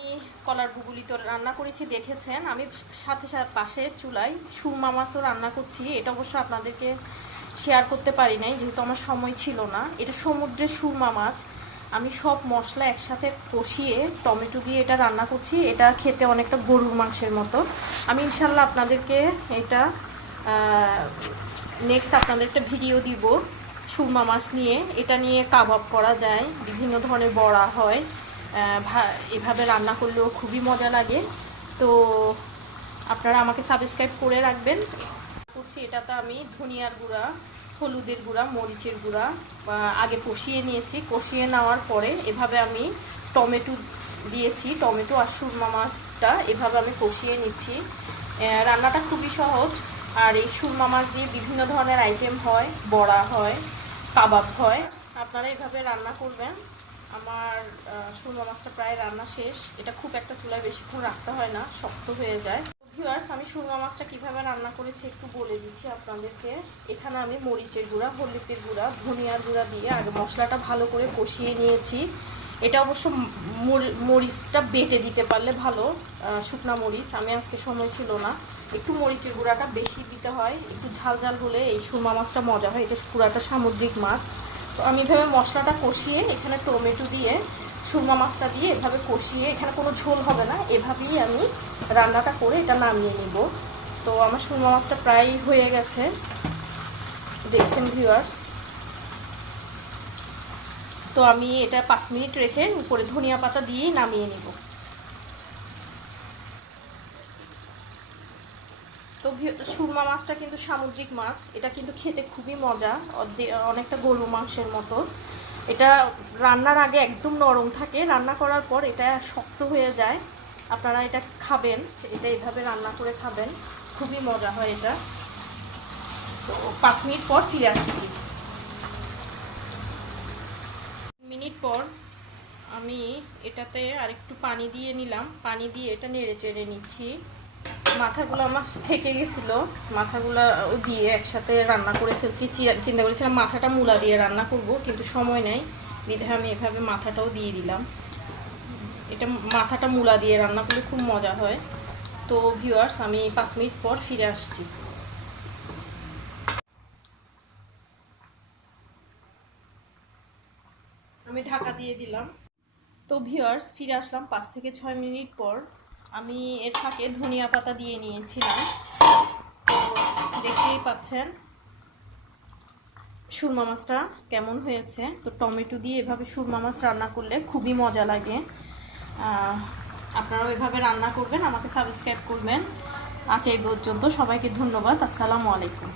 আমি কলার বুগুলি তো রান্না করেছি দেখেছেন। আমি সাথে সাথে পাশে চুলায় সুরমা মাছও রান্না করছি। এটা অবশ্য আপনাদেরকে শেয়ার করতে পারি নাই যেহেতু আমার সময় ছিল না। এটা সমুদ্রের সুরমা মাছ। আমি সব মশলা একসাথে কষিয়ে টমেটো দিয়ে এটা রান্না করছি। এটা খেতে অনেকটা গরুর মাংসের মতো। আমি ইনশাল্লাহ আপনাদেরকে এটা নেক্সট আপনাদের একটা ভিডিও দিব সুরমা মাছ নিয়ে। এটা নিয়ে কাবাব করা যায়, বিভিন্ন ধরনের বড়া হয়, এভাবে রান্না করলেও খুবই মজা লাগে। তো আপনারা আমাকে সাবস্ক্রাইব করে রাখবেন। করছি এটাতে আমি ধনিয়ার গুঁড়া, হলুদের গুঁড়া, মরিচের গুঁড়া আগে কষিয়ে নিয়েছি। কষিয়ে নেওয়ার পরে এভাবে আমি টমেটো দিয়েছি। টমেটো আর সুরমা মাছটা এভাবে আমি কষিয়ে নিচ্ছি। রান্নাটা খুবই সহজ। আর এই সুরমা মাছ দিয়ে বিভিন্ন ধরনের আইটেম হয়, বড়া হয়, কাবাব হয়। আপনারা এভাবে রান্না করবেন। আমার সুরমা মাছটা প্রায় রান্না শেষ। এটা খুব একটা চুলায় বেশিক্ষণ রাখতে হয় না, শক্ত হয়ে যায়। ভিউয়ার্স, আমি সুরমা মাছটা কীভাবে রান্না করেছি একটু বলে দিচ্ছি আপনাদেরকে। এখানে আমি মরিচের গুঁড়া, হলুদের গুঁড়া, ধনিয়ার গুঁড়া দিয়ে আগে মশলাটা ভালো করে কষিয়ে নিয়েছি। এটা অবশ্য মরিচটা বেটে দিতে পারলে ভালো, শুকনা মরিচ। আমি আজকে সময় ছিল না। একটু মরিচের গুঁড়াটা বেশি দিতে হয়, একটু ঝাল ঝাল হলে এই সুরমা মাছটা মজা হয়। এটা পুরাটা সামুদ্রিক মাছ। তো আমি এভাবে মশলাটা কষিয়ে এখানে টমেটো দিয়ে সুরমা মাছটা দিয়ে এভাবে কষিয়ে, এখানে কোনো ঝোল হবে না, এভাবেই আমি রান্নাটা করে এটা নামিয়ে নিব। তো আমার সুরমা মাছটা প্রায় হয়ে গেছে, দেখছেন ভিউয়ার্স। তো আমি এটা 5 মিনিট রেখে উপরে ধনিয়া পাতা দিয়ে নামিয়ে নিব। তো সুরমা মাছটা কিন্তু সামুদ্রিক মাছ। এটা কিন্তু খেতে খুবই মজা, অনেকটা গরু মাংসের মতো। এটা রান্নার আগে একদম নরম থাকে, রান্না করার পর এটা শক্ত হয়ে যায়। আপনারা এটা খাবেন, এটা এভাবে রান্না করে খাবেন, খুবই মজা হয় এটা। তো 5 মিনিট পর ফিরে আসছি। মিনিট পর আমি এটাতে আরেকটু পানি দিয়ে নিলাম। পানি দিয়ে এটা নেড়ে চেড়ে নিচ্ছি। মাথাগুলো আমার থেকে গেছিলো, মাথাগুলো দিয়ে একসাথে রান্না করে ফেলছি। চিন্তা করেছিলাম মাথাটা মূলা দিয়ে রান্না করব, কিন্তু সময় নেই বিধায় আমি এভাবে মাথাটাও দিয়ে দিলাম। এটা মাথাটা মূলা দিয়ে রান্না করলে খুব মজা হয়। তো ভিউয়ার্স, আমি 5 মিনিট পর ফিরে আসছি। আমি ঢাকা দিয়ে দিলাম। তো ভিউয়ার্স, ফিরে আসলাম 5 থেকে 6 মিনিট পর। আমি এর ফাঁকে ধনিয়া পাতা দিয়ে নিয়েছিলাম। তো দেখতেই পাচ্ছেন সুরমা মাছটা কেমন হয়েছে। তো টমেটো দিয়ে এভাবে সুরমা মাছ রান্না করলে খুবই মজা লাগে। আপনারাও এভাবে রান্না করবেন, আমাকে সাবস্ক্রাইব করবেন। আজ এই পর্যন্ত, সবাইকে ধন্যবাদ। আসসালামু আলাইকুম।